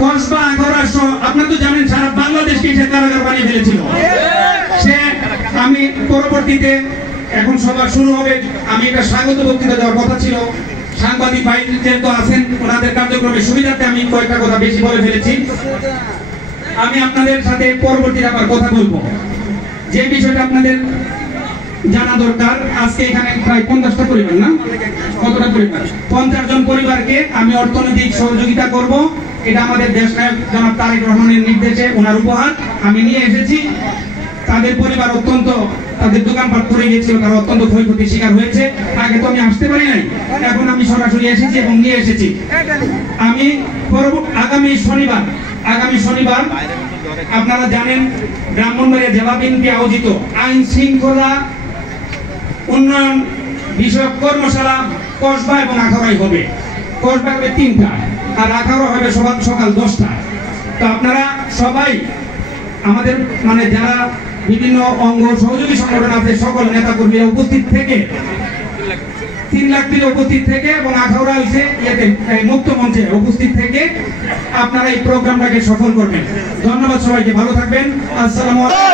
কসবা আখাউড়া সহ আপনারা তো জানেন সারা বাংলাদেশকে সে কারাগার বানিয়ে ফেলেছিল। সে আমি পরবর্তীতে এখন সভা শুরু হবে, আমি একটা স্বাগত বক্তৃতা দেওয়ার কথা ছিল, সাংবাদিক ভাই যেহেতু আছেন ওনাদের কার্যক্রমের সুবিধাতে আমি কয়েকটা কথা বেশি বলে ফেলেছি। আমি আপনাদের সাথে পরবর্তীতে আবার কথা বলবো। যে বিষয়টা আপনাদের জানা দরকার, আজকে এখানে প্রায় 50টা পরিবার, না কতটা পরিবার, 50 জন পরিবারকে আমি অর্থনৈতিক সহযোগিতা করব। এটা আমাদের দেশ নায়ক জনাব তারেক রহমানের নির্দেশে ওনার উপহার আমি নিয়ে এসেছি। তাদের পরিবার অত্যন্ত, তাদের দোকানপাট পড়ে গিয়েছিল, তারা অত্যন্ত ক্ষয়ক্ষতির শিকার হয়েছে। আগে তো আমি আসতে পারি নাই, এখন আমি সরাসরি এসেছি এবং নিয়ে এসেছি। আমি আগামী শনিবার আপনারা জানেন ব্রাহ্মণবাড়িয়া জেলা বিএনপি আয়োজিত আইন শৃঙ্খলা উন্নয়ন বিষয়ক কর্মশালা কসবা এবং আখাউড়ায় হবে। কসবা হবে 3টা আর আখাউড়া হবে সকাল 10টা। তো আপনারা সবাই আমাদের মানে যারা বিভিন্ন অঙ্গ সহযোগী সংগঠন আছে সকল নেতা কর্মীরা উপস্থিত থেকে 3 লাখ উপস্থিত থেকে এবং আখাউড়া হয়েছে মুক্ত মঞ্চে উপস্থিত থেকে আপনারা এই প্রোগ্রামটাকে সফল করবেন। ধন্যবাদ সবাইকে, ভালো থাকবেন। আসসালামু আলাইকুম।